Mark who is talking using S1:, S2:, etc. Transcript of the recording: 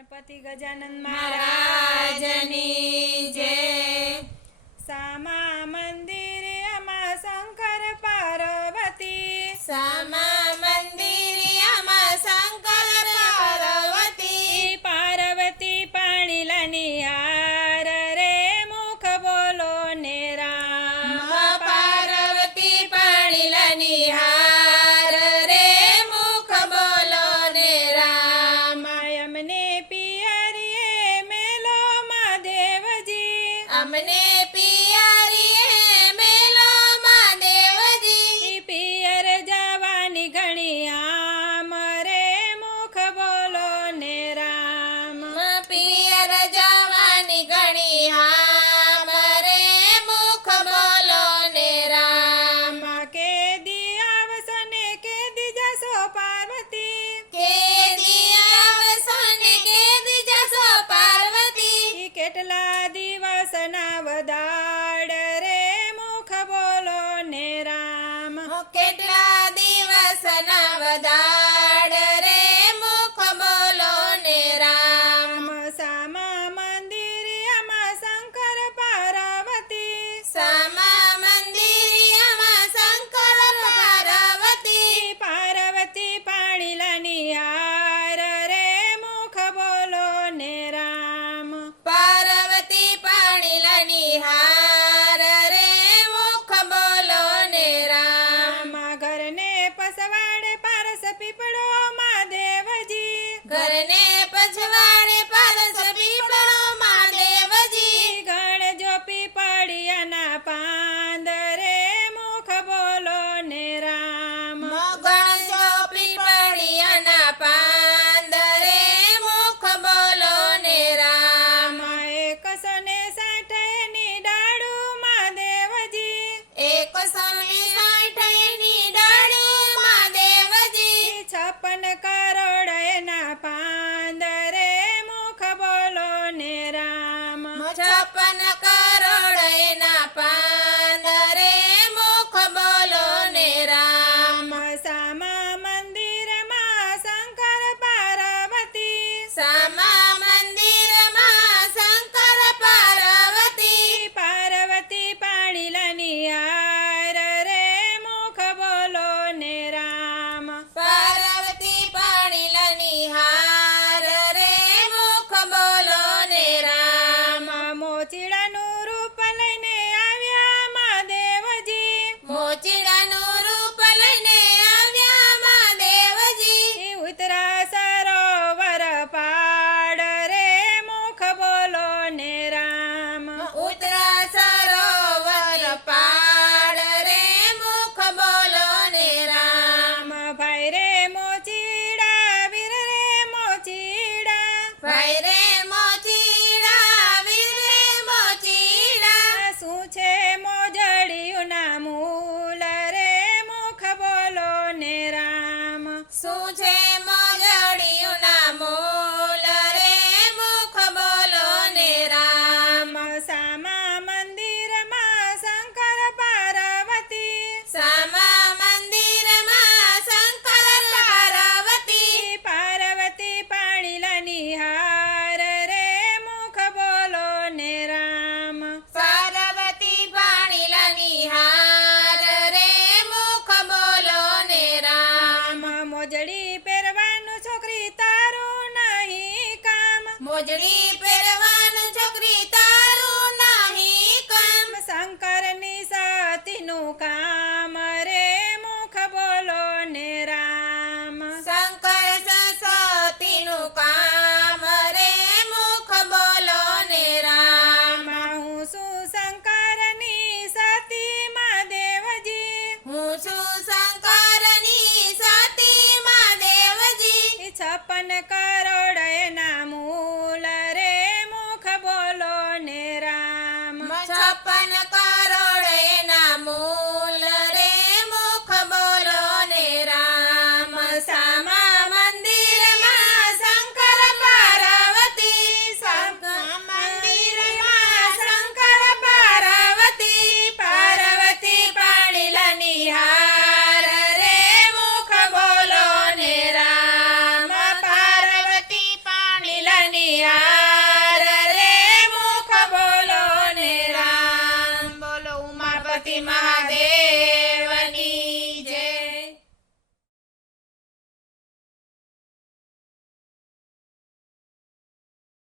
S1: ગણપતિ ગજાનંદ
S2: મહારાજની જય.
S1: સામા രാമനേ. કેટલા દિવસ ના
S2: બધા छप्पन
S1: करोड़ મોજડી પહેરવાનું છોકરી તારું નાહી કામ. શંકરની સતીનું કામ. રે મુખ બોલો ને રામ.
S2: શંકર સતીનું કામ. રે મુખ બોલો ને રામ.
S1: હું શું શંકરની સતી મહાદેવજી
S2: હું શું શંકરની સતી મહાદેવજી
S1: છપન કર ગણપતિ
S2: મહાદેવ.